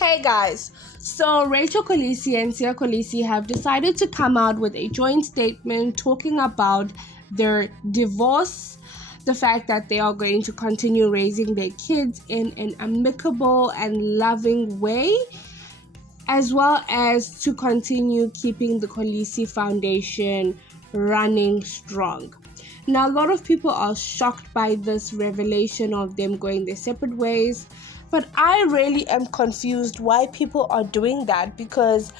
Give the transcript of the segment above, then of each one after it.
Hey guys, so Rachel Kolisi and Sia Kolisi have decided to come out with a joint statement talking about their divorce, the fact that they are going to continue raising their kids in an amicable and loving way, as well as to continue keeping the Kolisi Foundation running strong. Now, a lot of people are shocked by this revelation of them going their separate ways, but I really am confused why people are doing that because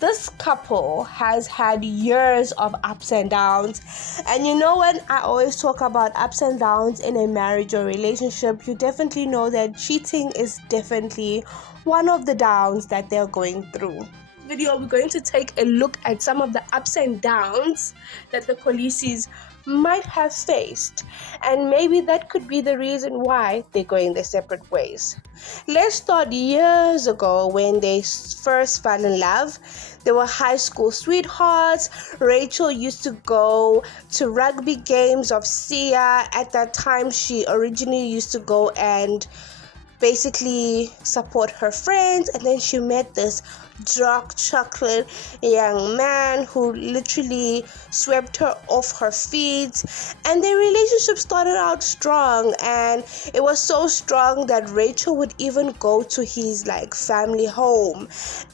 this couple has had years of ups and downs. And you know, when I always talk about ups and downs in a marriage or relationship, you definitely know that cheating is definitely one of the downs that they're going through. Video, we're going to take a look at some of the ups and downs that the Kolisis might have faced, and maybe that could be the reason why they're going their separate ways. Let's start years ago when they first fell in love. They were high school sweethearts. Rachel used to go to rugby games of Sia. At that time, she originally used to go and basically support her friends, and then she met this dark chocolate young man who literally swept her off her feet, and their relationship started out strong, and it was so strong that Rachel would even go to his family home.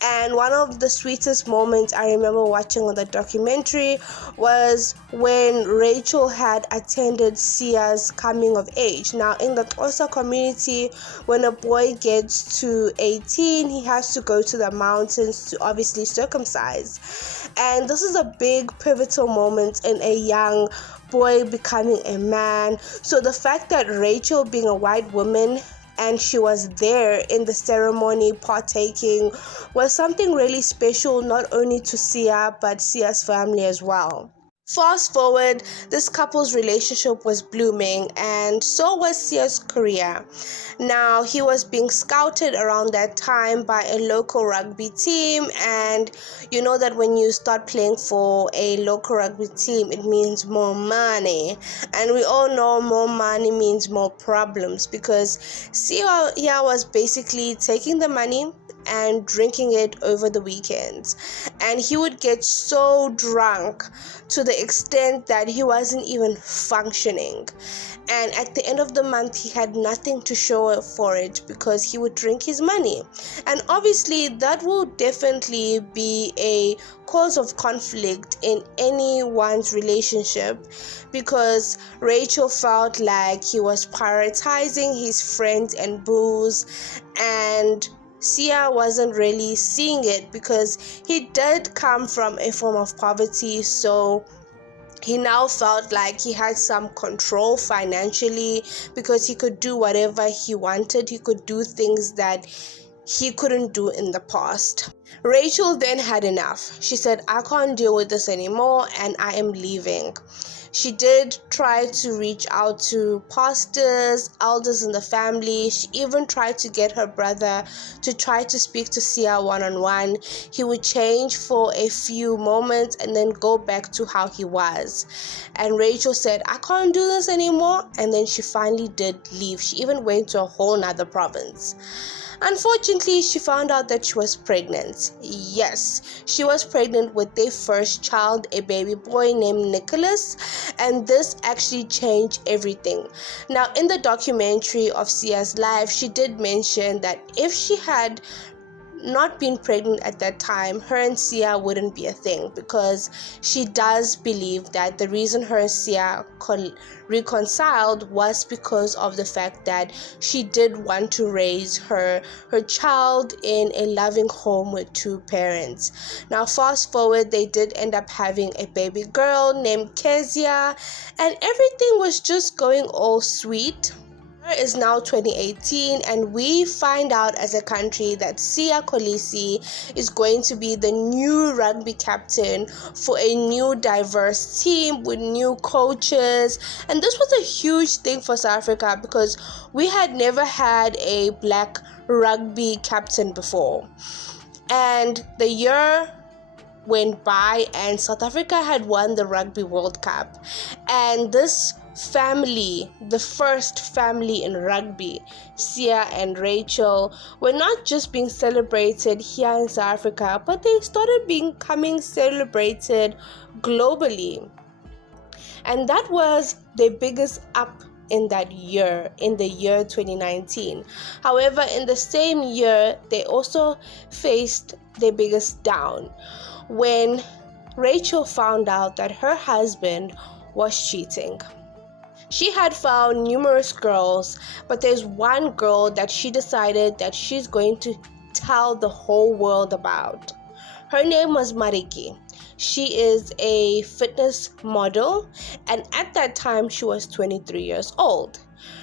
And one of the sweetest moments I remember watching on the documentary was when Rachel had attended Sia's coming of age. Now, in the Xhosa community, when a boy gets to 18, he has to go to the mountains to obviously circumcise. And this is a big pivotal moment in a young boy becoming a man. So the fact that Rachel, being a white woman, and she was there in the ceremony partaking, was something really special, not only to Sia but Sia's family as well. Fast forward, this couple's relationship was blooming, and so was Sia's career. Now, he was being scouted around that time by a local rugby team, and you know that when you start playing for a local rugby team, it means more money. And we all know more money means more problems, because Sia here was basically taking the money and drinking it over the weekends, and he would get so drunk to the extent that he wasn't even functioning, and at the end of the month he had nothing to show for it because he would drink his money. And obviously that will definitely be a cause of conflict in anyone's relationship, because Rachel felt like he was prioritizing his friends and booze, and Sia wasn't really seeing it because he did come from a form of poverty, so he now felt like he had some control financially because he could do whatever he wanted. He could do things that he couldn't do in the past. Rachel then had enough. She said, I can't deal with this anymore and I am leaving. She did try to reach out to pastors, elders in the family. She even tried to get her brother to try to speak to Sia one-on-one. He would change for a few moments and then go back to how he was. And Rachel said, I can't do this anymore. And then she finally did leave. She even went to a whole nother province. Unfortunately, she found out that she was pregnant. Yes, she was pregnant with their first child, a baby boy named Nicholas, and this actually changed everything. Now, in the documentary of Sia's life, she did mention that if she had not been pregnant at that time, her and Sia wouldn't be a thing, because she does believe that the reason her and Sia reconciled was because of the fact that she did want to raise her child in a loving home with two parents. Now, fast forward, they did end up having a baby girl named Kezia, and everything was just going all sweet. Is now 2018, and we find out as a country that Sia Kolisi is going to be the new rugby captain for a new diverse team with new coaches. And this was a huge thing for South Africa because we had never had a black rugby captain before. And the year went by and South Africa had won the Rugby World Cup, and this family, the first family in rugby, Sia and Rachel, were not just being celebrated here in South Africa, but they started becoming celebrated globally. And that was their biggest up in that year, in the year 2019. However, in the same year, they also faced their biggest down when Rachel found out that her husband was cheating. She had found numerous girls, but there's one girl that she decided that she's going to tell the whole world about. Her name was Mariki. She is a fitness model, and at that time she was 23 years old.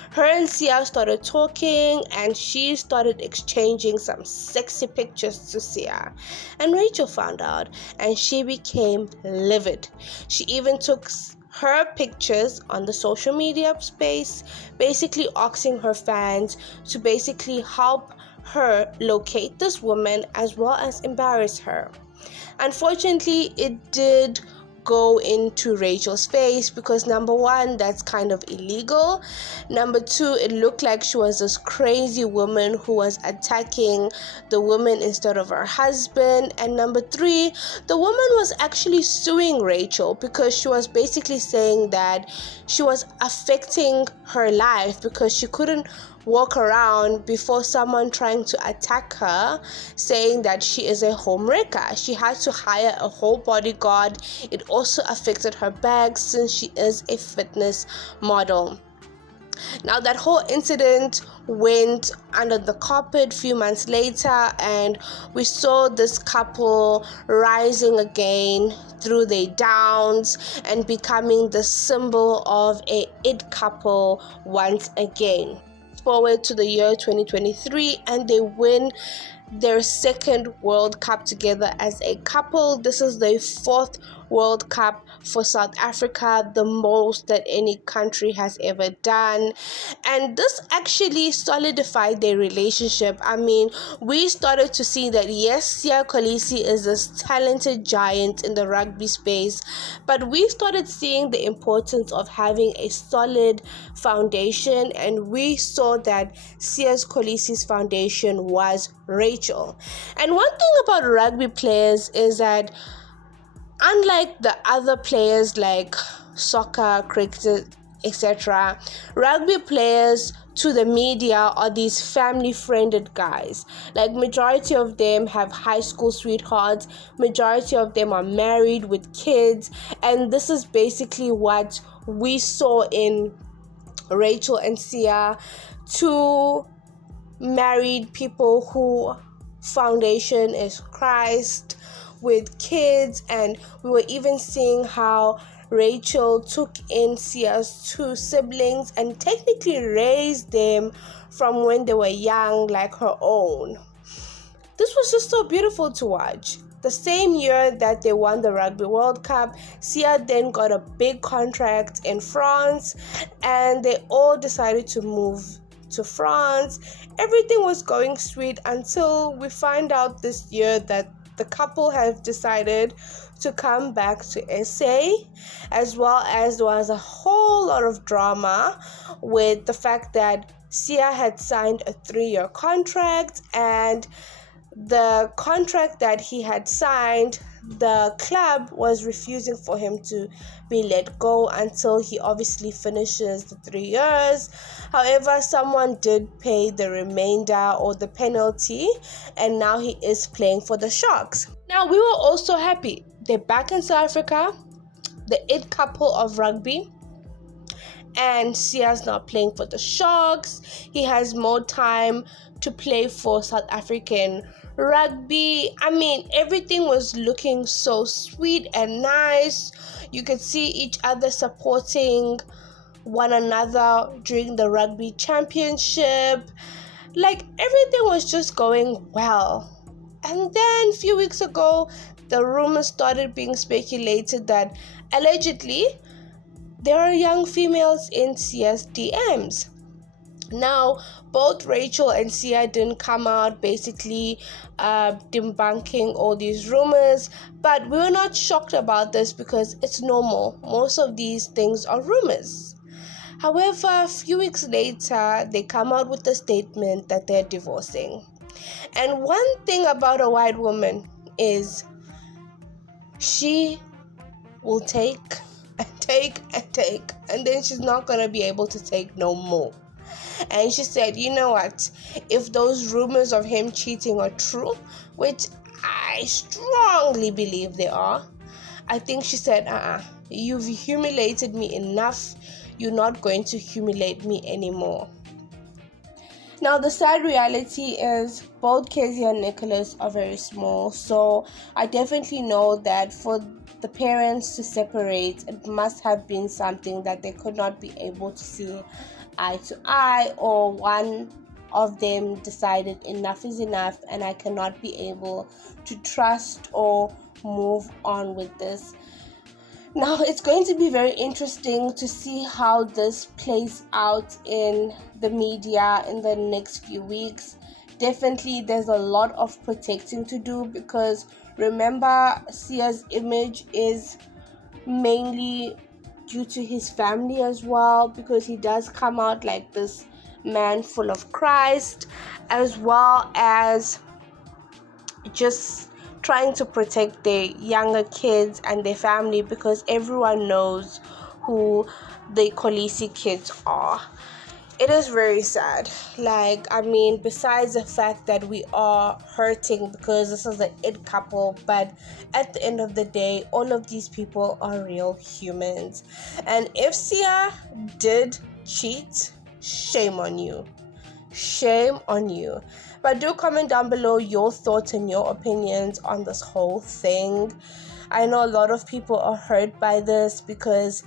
Her and Sia started talking, and she started exchanging some sexy pictures to Sia. And Rachel found out, and she became livid. She even took her pictures on the social media space, basically asking her fans to basically help her locate this woman as well as embarrass her. Unfortunately, it did go into Rachel's face because number one, that's kind of illegal. Number two, it looked like she was this crazy woman who was attacking the woman instead of her husband. And number three, the woman was actually suing Rachel because she was basically saying that she was affecting her life because she couldn't walk around before someone trying to attack her, saying that she is a homewrecker. She had to hire a whole bodyguard. It also affected her back since she is a fitness model. Now that whole incident went under the carpet a few months later, and we saw this couple rising again through their downs and becoming the symbol of a it couple once again. Forward to the year 2023, and they win their second World Cup together as a couple. This is their fourth World Cup for South Africa, the most that any country has ever done. And this actually solidified their relationship. I mean, we started to see that yes, Sia Kolisi is this talented giant in the rugby space, but we started seeing the importance of having a solid foundation, and we saw that Sia Kolisi's foundation was Rachel. And one thing about rugby players is that unlike the other players like soccer, cricket, etc., rugby players to the media are these family-friended guys. Like majority of them have high school sweethearts, majority of them are married with kids, and this is basically what we saw in Rachel and Sia, two married people who foundation is Christ with kids. And we were even seeing how Rachel took in Sia's two siblings and technically raised them from when they were young like her own. This was just so beautiful to watch. The same year that they won the Rugby World Cup, Sia then got a big contract in France, and they all decided to move to France. Everything was going sweet until we find out this year that the couple have decided to come back to SA, as well as there was a whole lot of drama with the fact that Sia had signed a 3-year contract, and the contract that he had signed, the club was refusing for him to be let go until he obviously finishes the 3 years. However, someone did pay the remainder or the penalty, and now he is playing for the Sharks. Now, we were also happy. They're back in South Africa, the it couple of rugby, and Sia's now playing for the Sharks. He has more time to play for South African rugby. I mean, everything was looking so sweet and nice. You could see each other supporting one another during the rugby championship. Like, everything was just going well. And then a few weeks ago, the rumors started being speculated that allegedly there are young females in Sia's DMs. Now, both Rachel and Sia didn't come out basically debunking all these rumors, but we were not shocked about this because it's normal. Most of these things are rumors. However, a few weeks later, they come out with a statement that they're divorcing. And one thing about a white woman is she will take and take and take, and then she's not going to be able to take no more. And she said, you know what, if those rumors of him cheating are true, which I strongly believe they are, I think she said, you've humiliated me enough. You're not going to humiliate me anymore. Now, the sad reality is both Casey and Nicholas are very small. So I definitely know that for the parents to separate, it must have been something that they could not be able to see eye to eye, or one of them decided enough is enough and I cannot be able to trust or move on with this. Now, it's going to be very interesting to see how this plays out in the media in the next few weeks. Definitely, there's a lot of protecting to do, because remember, Sia's image is mainly due to his family as well, because he does come out like this man full of Christ, as well as just trying to protect their younger kids and their family, because everyone knows who the Kolisi kids are. It is very sad. Besides the fact that we are hurting because this is an it couple, but at the end of the day, all of these people are real humans. And if Sia did cheat, shame on you. Shame on you. But do comment down below your thoughts and your opinions on this whole thing. I know a lot of people are hurt by this, because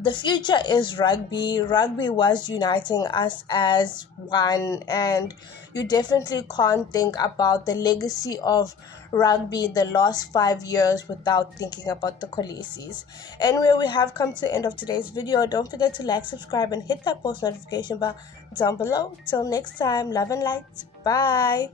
the future is rugby. Rugby was uniting us as one, and you definitely can't think about the legacy of rugby the last 5 years without thinking about the Kolisis. Anyway, we have come to the end of today's video. Don't forget to like, subscribe, and hit that post notification bell down below. Till next time, love and light. Bye.